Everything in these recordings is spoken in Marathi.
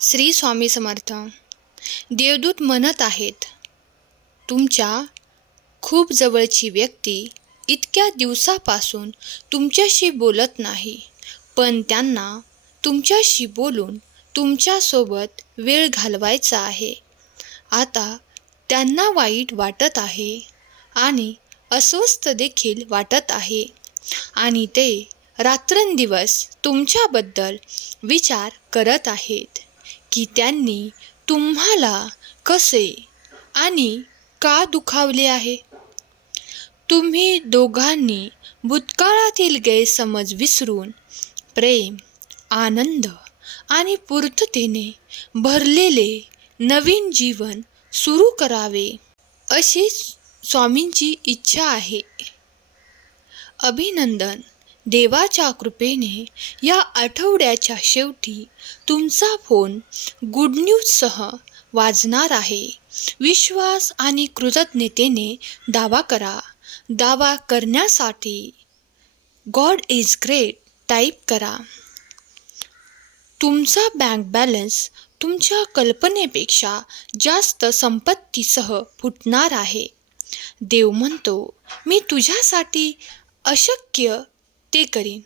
श्री स्वामी समर्थ. देवदूत म्हणत आहेत तुमच्या खूप जवळची व्यक्ती इतक्या दिवसापासून तुमच्याशी बोलत नाही पण त्यांना तुमच्याशी बोलून तुमच्यासोबत वेळ घालवायचा आहे. आता त्यांना वाईट वाटत आहे आणि अस्वस्थ देखील वाटत आहे आणि ते रात्रंदिवस तुमच्याबद्दल विचार करत आहेत. की त्यांनी तुम्हाला कसे आणि का दुखावले आहे? तुम्ही दोघांनी भूतकाळातील गैरसमज विसरून प्रेम आनंद आणि पूर्ततेने भरलेले नवीन जीवन सुरू करावे अशी स्वामींची इच्छा आहे. अभिनंदन. देवाच्या कृपेने या आठवड्याच्या शेवटी तुमचा फोन गुड न्यूजसह वाजणार आहे. विश्वास आणि कृतज्ञतेने दावा करा. दावा करण्यासाठी गॉड इज ग्रेट टाईप करा. तुमचा बँक बॅलन्स तुमच्या कल्पनेपेक्षा जास्त संपत्तीसह फुटणार आहे. देव म्हणतो मी तुझ्यासाठी अशक्य ते करीन.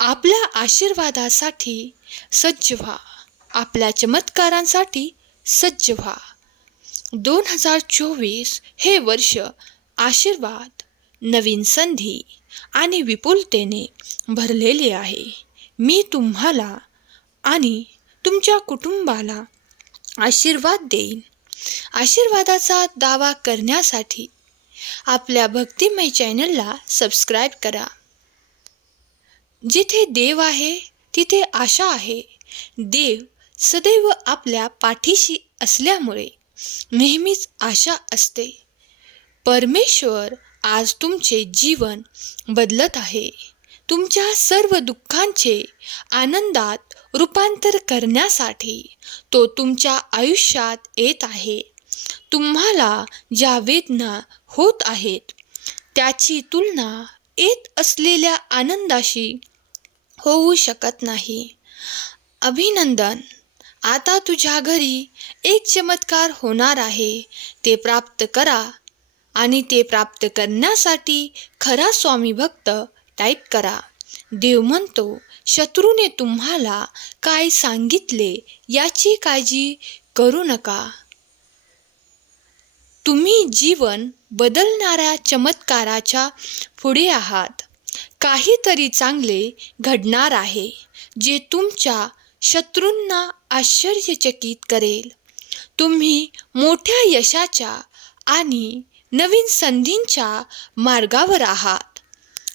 आपल्या आशीर्वादासाठी सज्ज व्हा. आपल्या चमत्कारांसाठी सज्ज व्हा. दोन हजार चोवीस हे वर्ष आशीर्वाद नवीन संधी आणि विपुलतेने भरलेले आहे. मी तुम्हाला आणि तुमच्या कुटुंबाला आशीर्वाद देईन. आशीर्वादाचा दावा करण्यासाठी आपल्या भक्तिमय चॅनलला सबस्क्राईब करा. जिथे देव आहे तिथे आशा आहे. देव सदैव आपल्या पाठीशी असल्यामुळे नेहमीच आशा असते. परमेश्वर आज तुमचे जीवन बदलत आहे. तुमच्या सर्व दुःखांचे आनंदात रूपांतर करण्यासाठी तो तुमच्या आयुष्यात येत आहे. तुम्हाला ज्या वेदना होत आहेत. त्याची तुलना येत असलेल्या आनंदाशी होऊ शकत नाही. अभिनंदन आता तुझ्या घरी एक चमत्कार होणार आहे. ते प्राप्त करा आणि ते प्राप्त करण्यासाठी खरा स्वामी भक्त टाईप करा. देव म्हणतो शत्रूने तुम्हाला काय सांगितले याची काळजी करू नका. तुम्ही जीवन बदलणाऱ्या चमत्काराच्या पुढे आहात. काहीतरी चांगले घडणार आहे जे तुमच्या शत्रूंना आश्चर्यचकित करेल. तुम्ही मोठ्या यशाच्या आणि नवीन संधींच्या मार्गावर आहात.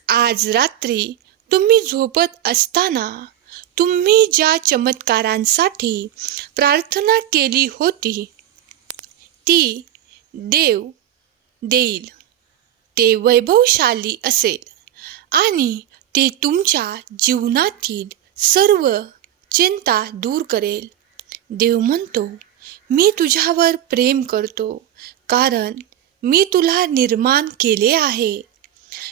आज रात्री तुम्ही झोपत असताना तुम्ही ज्या चमत्कारांसाठी प्रार्थना केली होती ती देव देईल. ते वैभवशाली असेल आणि ते तुमच्या जीवनातील सर्व चिंता दूर करेल. देव म्हणतो मी तुझ्यावर प्रेम करतो कारण मी तुला निर्माण केले आहे.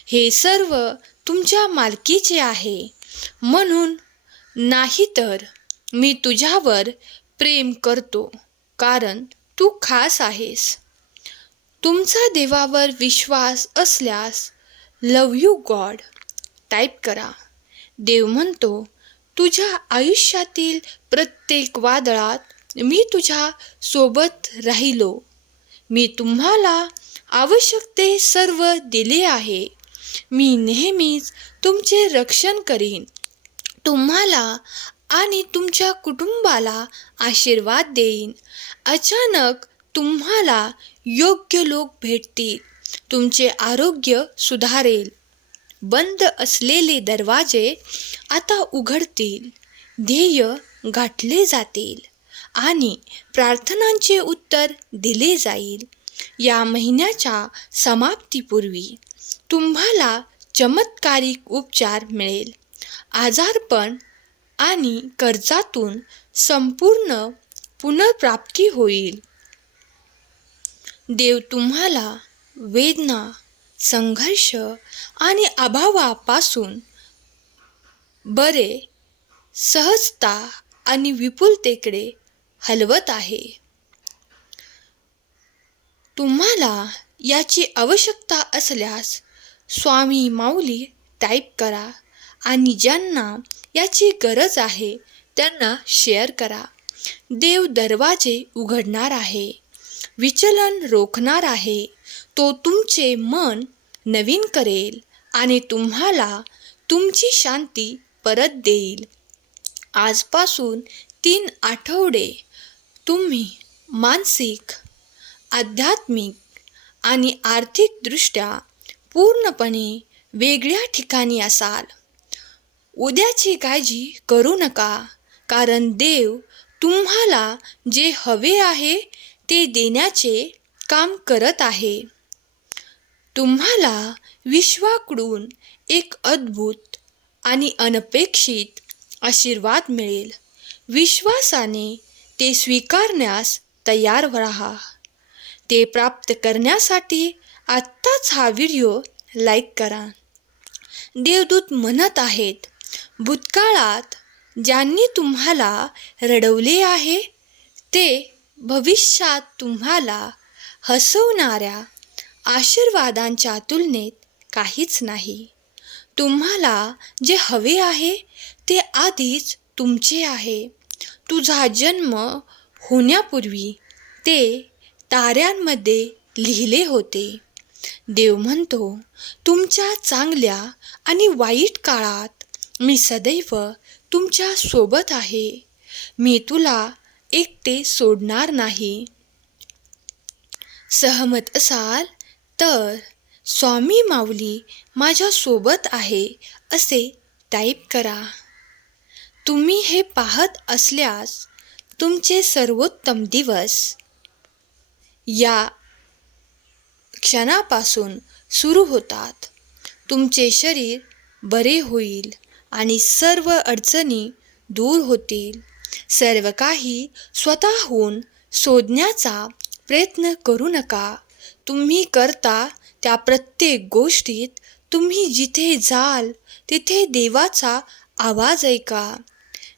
हे सर्व तुमच्या मालकीचे आहे. म्हणून नाही तर मी तुझ्यावर प्रेम करतो कारण तू खास आहेस. तुमचा देवावर विश्वास असल्यास लव यू गॉड. टाईप करा. देव म्हणतो तुझ्या आयुष्यातील प्रत्येक वादळात मी तुझ्या सोबत राहिलो. मी तुम्हाला आवश्यक ते सर्व दिले आहे. मी नेहमीच तुमचे रक्षण करीन. तुम्हाला आणि तुमच्या कुटुंबाला आशीर्वाद देईन. अचानक तुम्हाला योग्य लोक भेटतील. तुमचे आरोग्य सुधारेल. बंद असलेले दरवाजे आता उघडतील. ध्येय गाठले जातील आणि प्रार्थनांचे उत्तर दिले जाईल. या महिन्याच्या समाप्तीपूर्वी तुम्हाला चमत्कारिक उपचार मिळेल. आजारपण आणि कर्जातून संपूर्ण पुनर्प्राप्ती होईल. देव तुम्हाला वेदना संघर्ष आणि अभावापासून बरे सहजता आणि विपुलतेकडे हलवत आहे. तुम्हाला याची आवश्यकता असल्यास स्वामी माऊली टाईप करा आणि ज्यांना याची गरज आहे त्यांना शेअर करा. देव दरवाजे उघडणार आहे. विचलन रोखणार आहे. तो तुमचे मन नवीन करेल आणि तुम्हाला तुमची शांती परत देईल. आजपासून तीन आठवडे तुम्ही मानसिक आध्यात्मिक आणि आर्थिकदृष्ट्या पूर्णपणे वेगळ्या ठिकाणी असाल. उद्याची काळजी करू नका कारण देव तुम्हाला जे हवे आहे ते देण्याचे काम करत आहे. तुम्हाला विश्वाकडून एक अद्भुत आणि अनपेक्षित आशीर्वाद मिळेल. विश्वासाने ते स्वीकारण्यास तयार राहा. ते प्राप्त करण्यासाठी आत्ताच हा व्हिडिओ लाईक करा. देवदूत म्हणत आहेत भूतकाळात ज्यांनी तुम्हाला रडवले आहे ते भविष्यात तुम्हाला हसवणाऱ्या आशीर्वादांच्या तुलनेत काहीच नाही. तुम्हाला जे हवे आहे ते आधीच तुमचे आहे. तुझा जन्म होण्यापूर्वी ते ताऱ्यांमध्ये लिहिले होते. देव म्हणतो तुमच्या चांगल्या आणि वाईट काळात मी सदैव तुमच्यासोबत आहे. मी तुला एकटे सोडणार नाही. सहमत असाल तर स्वामी माऊली माझ्यासोबत आहे असे टाईप करा. तुम्ही हे पाहत असल्यास तुमचे सर्वोत्तम दिवस या क्षणापासून सुरू होतात. तुमचे शरीर बरे होईल आणि सर्व अडचणी दूर होतील. सर्व काही स्वतःहून शोधण्याचा प्रयत्न करू नका. तुम्ही करता त्या प्रत्येक गोष्टीत तुम्ही जिथे जाल तिथे देवाचा आवाज ऐका.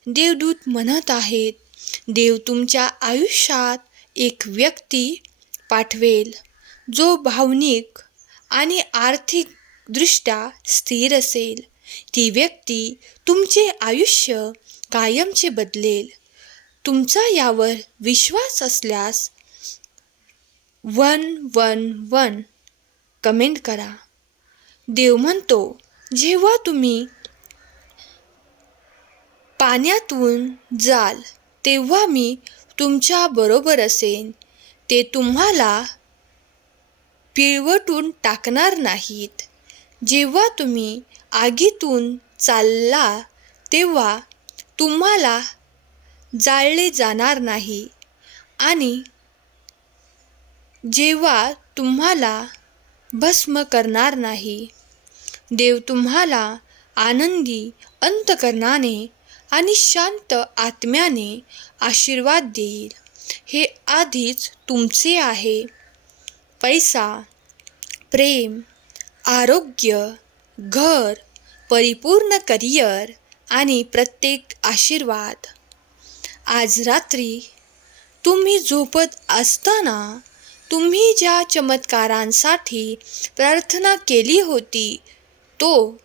देवदूत म्हणत आहेत देव तुमच्या आयुष्यात एक व्यक्ती पाठवेल जो भावनिक आणि आर्थिकदृष्ट्या स्थिर असेल. ती व्यक्ती तुमचे आयुष्य कायमचे बदलेल. तुमचा यावर विश्वास असल्यास वन वन वन कमेंट करा. देव म्हणतो जेव्हा तुम्ही पाण्यातून जाल तेव्हा मी तुमच्या बरोबर असेन. ते तुम्हाला पिळवटून टाकणार नाहीत. जेव्हा तुम्ही आगीतून चालला तेव्हा तुम्हाला जाळले जाणार नाही. आणि जेव्हा तुम्हाला भस्म करणार नाही देव तुम्हाला आनंदी अंतकरणाने आणि शांत आत्म्याने आशीर्वाद देईल. हे आधीच तुमचे आहे. पैसा प्रेम आरोग्य घर परिपूर्ण करिअर आणि प्रत्येक आशीर्वाद. आज रात्री तुम्ही झोपत असताना तुम्ही ज्या चमत्कारांसाठी प्रार्थना केली होती तो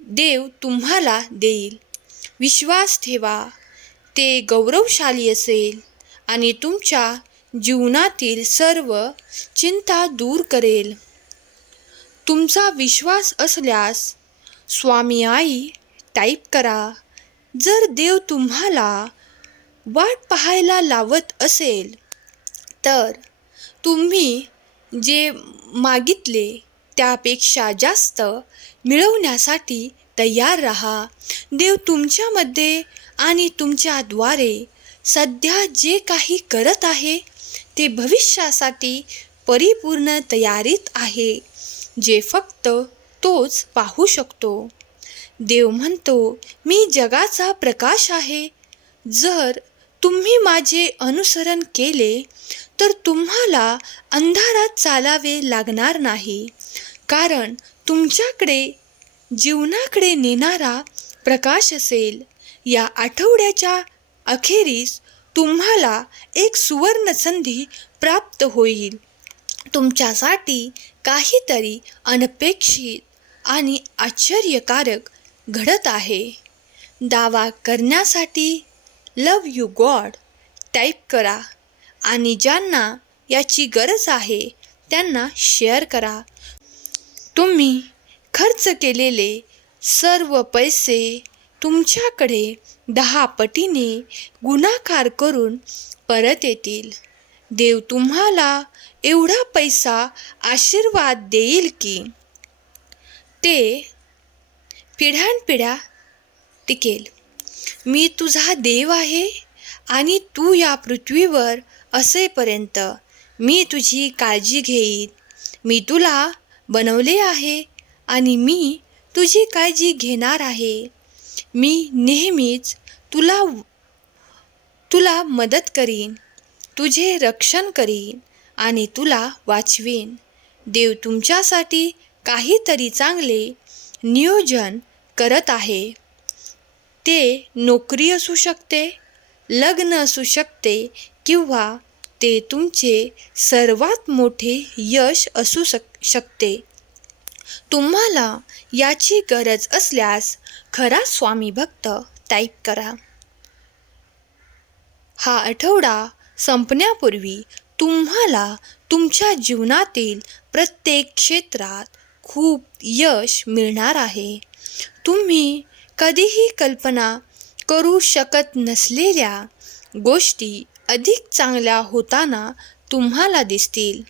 देव तुम्हाला देईल. विश्वास ठेवा ते गौरवशाली असेल आणि तुमच्या जीवनातील सर्व चिंता दूर करेल. तुमचा विश्वास असल्यास स्वामी आई टाईप करा. जर देव तुम्हाला वाट पाहायला लावत असेल तर तुम्ही जे मागितले त्यापेक्षा जास्त मिळवण्यासाठी तयार राहा. देव तुमच्यामध्ये आणि तुमच्याद्वारे सध्या जे काही करत आहे ते भविष्यासाठी परिपूर्ण तयारीत आहे जे फक्त तोच पाहू शकतो. देव म्हणतो मी जगाचा प्रकाश आहे. जर तुम्ही माझे अनुसरण केले तर तुम्हाला अंधारात चालावे लागणार नाही. कारण तुमच्याकडे जीवनाकडे नेणारा प्रकाश असेल. या आठवड्याच्या अखेरीस तुम्हाला एक सुवर्णसंधी प्राप्त होईल. तुमच्यासाठी काहीतरी अनपेक्षित आणि आश्चर्यकारक घडत आहे. दावा करण्यासाठी लव यू गॉड टाईप करा आणि ज्यांना याची गरज आहे त्यांना शेअर करा. तुम्ही खर्च केलेले सर्व पैसे तुमच्याकडे दहा पटीने गुणाकार करून परत येतील. देव तुम्हाला एवढा पैसा आशीर्वाद देईल की ते पिढ्यानपिढ्या टिकेल. मी तुझा देव आहे आणि तू या पृथ्वीवर असेपर्यंत मी तुझी काळजी घेईन. मी तुला बनवले आहे आणि मी तुझी काळजी घेणार आहे. मी नेहमीच तुला तुला मदत करीन तुझे रक्षण करीन आणि तुला वाचवीन. देव तुमच्यासाठी काहीतरी चांगले नियोजन करत आहे. ते नोकरी असू शकते लग्न असू शकते किंवा ते तुमचे सर्वात मोठे यश असू शक शकते. तुम्हाला याची गरज असल्यास खरा स्वामी भक्त टाईप करा. हा आठवडा संपण्यापूर्वी तुम्हाला तुमच्या जीवनातील प्रत्येक क्षेत्रात खूप यश मिळणार आहे. तुम्ही कधीही कल्पना करू शकत नसलेल्या गोष्टी अधिक चांगल्या होताना तुम्हाला दिसतील.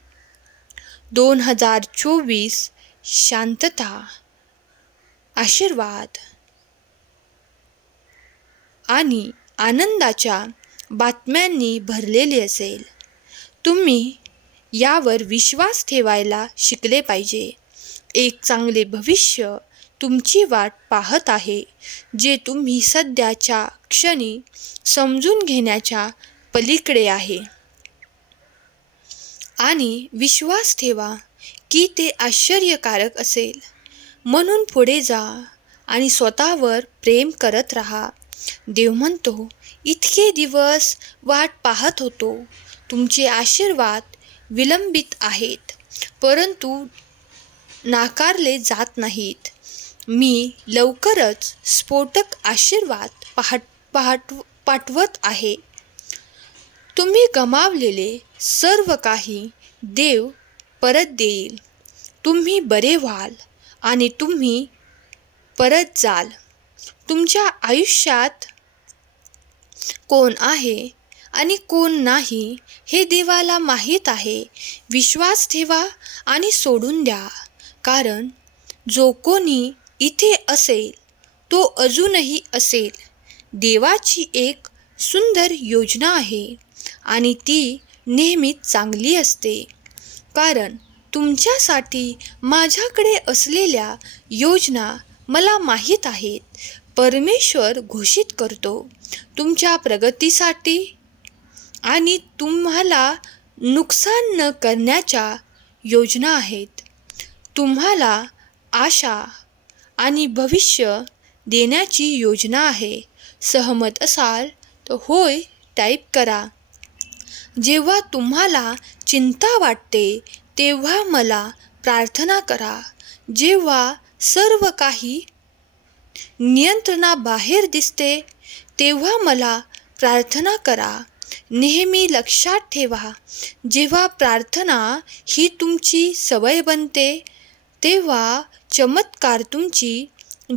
दोन हजार चोवीस शांतता. आशीर्वाद. आणि आनंदाच्या बातम्यांनी भरलेले असेल. तुम्ही यावर विश्वास ठेवायला शिकले पाहिजे. एक चांगले भविष्य तुमची वाट पाहत आहे जे तुम्ही सध्याच्या क्षणी समजून घेण्याच्या पलीकडे आहे. आणि विश्वास ठेवा की ते आश्चर्यकारक असेल. म्हणून पुढे जा आणि स्वतःवर प्रेम करत राहा. देव म्हणतो इतके दिवस वाट पाहत होतो. तुमचे आशीर्वाद विलंबित आहेत परंतु नाकारले जात नाहीत. मी लवकरच स्फोटक आशीर्वाद पाहट पाहट पाठवत आहे. तुम्ही गमावलेले सर्व काही देव परत देईल. तुम्ही बरे व्हाल आणि तुम्ही परत जाल. तुमच्या आयुष्यात कोण आहे आणि कोण नाही हे देवाला माहीत आहे. विश्वास ठेवा आणि सोडून द्या. कारण जो कोणी इथे असेल तो अजूनही असेल. देवाची एक सुंदर योजना आहे आणि ती नेहमीच चांगली असते. कारण तुमच्यासाठी माझ्याकडे असलेल्या योजना मला माहीत आहेत. परमेश्वर घोषित करतो तुमच्या प्रगतीसाठी आणि तुम्हाला नुकसान न करण्याच्या योजना आहेत. तुम्हाला आशा आणि भविष्य देण्याची योजना आहे. सहमत असाल तर होय टाईप करा. जेव्हा तुम्हाला चिंता वाटते तेव्हा मला प्रार्थना करा. जेव्हा सर्व काही नियंत्रणाबाहेर दिसते तेव्हा मला प्रार्थना करा. नेहमी लक्षात ठेवा जेव्हा प्रार्थना ही तुमची सवय बनते तेव्हा चमत्कार तुमची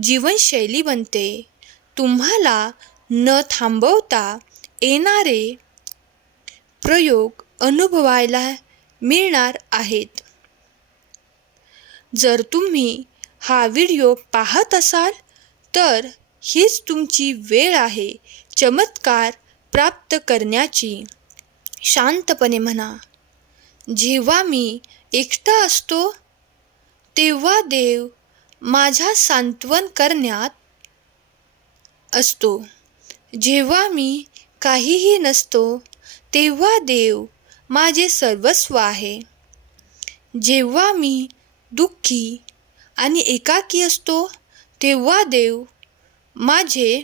जीवनशैली बनते. तुम्हाला न थांबवता येणारे प्रयोग अनुभवायला मिळणार आहेत. जर तुम्ही हा व्हिडिओ पाहत असाल तर हीच तुमची वेळ आहे चमत्कार प्राप्त करण्याची. शांतपणे म्हणा. जेव्हा मी एकटा असतो तेव्हा देव माझ्या सांत्वन करण्यात असतो. जेव्हा मी काहीही नसतो तेव्हा देव माझे सर्वस्व आहे. जेव्हा मी दुःखी आणि एकाकी असतो तेव्हा देव माझे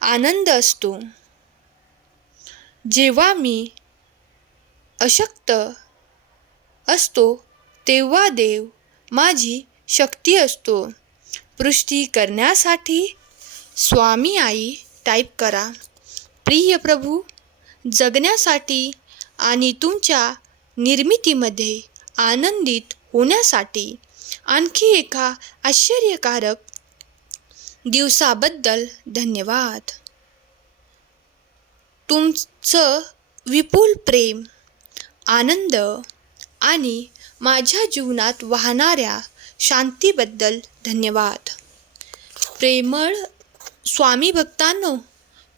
आनंद असतो. जेव्हा मी अशक्त असतो तेव्हा देव माझी शक्ती असतो. पुष्टी करण्यासाठी स्वामी आई टाईप करा. प्रिय प्रभू जगण्यासाठी आणि तुमच्या निर्मितीमध्ये आनंदित होण्यासाठी आणखी एका आश्चर्यकारक दिवसाबद्दल धन्यवाद. तुमचं विपुल प्रेम आनंद आणि माझ्या जीवनात वाहणाऱ्या शांतीबद्दल धन्यवाद. प्रेमळ स्वामी भक्तांनो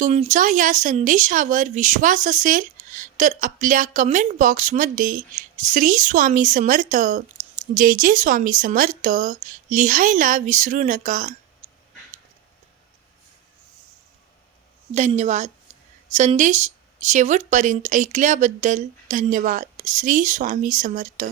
तुमचा या संदेशावर विश्वास असेल तर आपल्या कमेंट बॉक्समध्ये श्री स्वामी समर्थ जे जे स्वामी समर्थ लिहायला विसरू नका. धन्यवाद. संदेश शेवटपर्यंत ऐकल्याबद्दल धन्यवाद. श्री स्वामी समर्थ.